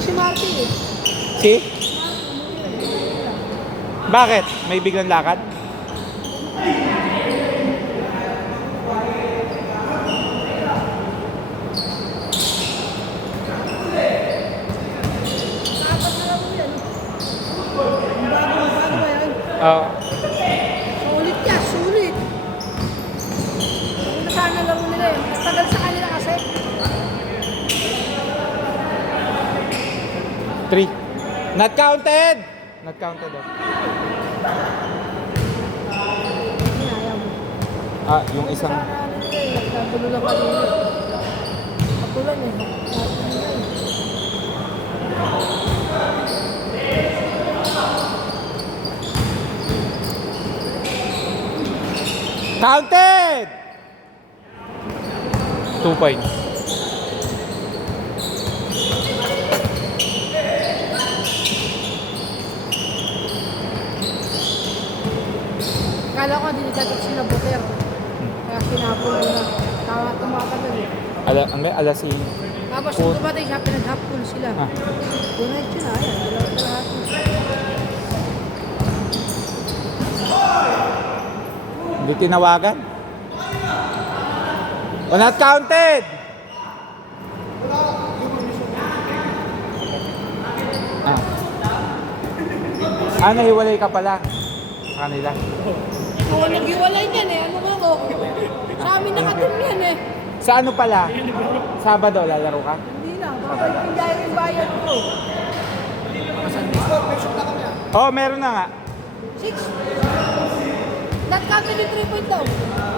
Si Marty eh. Si? Bakit? May biglang lakad? Dapat na lang yan. Bago ba yan? Oo. Sulit ka, sulit. Kung nasaan laro nila yun. Tagal sa kanila kasi. 3. Not counted! Not counted. Oh. Ayaw mo. Ah, yung isang... Nagkagulo lang kanina. Patulan eh. Counted! 2 points. Kala ko dinidagit sila buter. Kaya sinapol nila. Tumatagal eh. Alas si... Tapos nung tumatay siya, pinag-hapol sila. Ah. Tunay yun ah. Ayan, dalawa lahat. Hindi tinawagan. Oh, not counted! Ah. Ah, nahiwalay ka pala sa kanila. Oo, nag-iwalay niyan eh. Ano nga ko? Sa amin nakatim yan eh. Sa ano pala? Sabado, lalaro ka? Hindi lang. Babalik yung dahil yung bayan ko. Oh, meron na nga. 6. Not counted yung 3 point daw.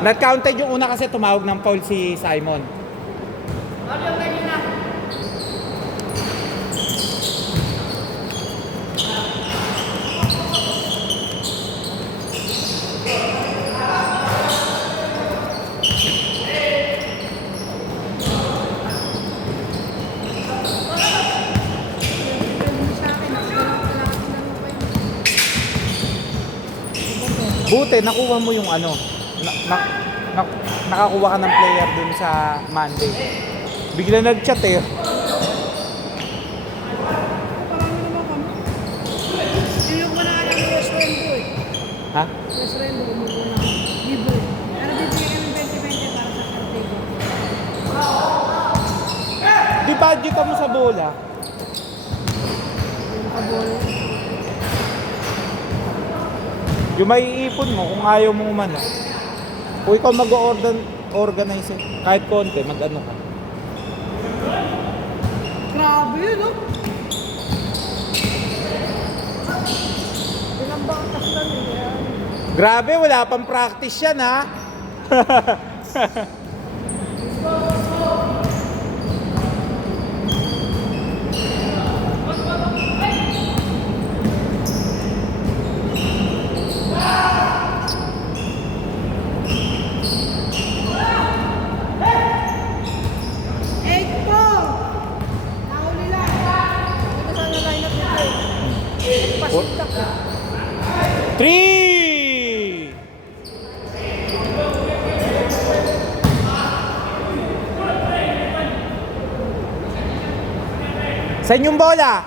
Not counted yung una kasi tumawag ng foul si Simon. Buti, nakuha mo yung ano. Nakakuha ka ng player dun sa Monday. Bigla nag-chat eh. Parang naman kami. Yung ko na nga ng restaurant ko eh. Ha? Restaurant ko mo na libre. Pero bibigyan kami 20-20 para sa kantego. Di budget mo sa bola. Yung kabola. Yung maiipon mo kung ayaw mo umano. Kung ikaw mag-organize kahit konti, mag-ano ka. Grabe yun, no? Ilang bakas lang yun. Grabe, wala pang practice yan ha. Pasintak ka. 3! Saan yung bola?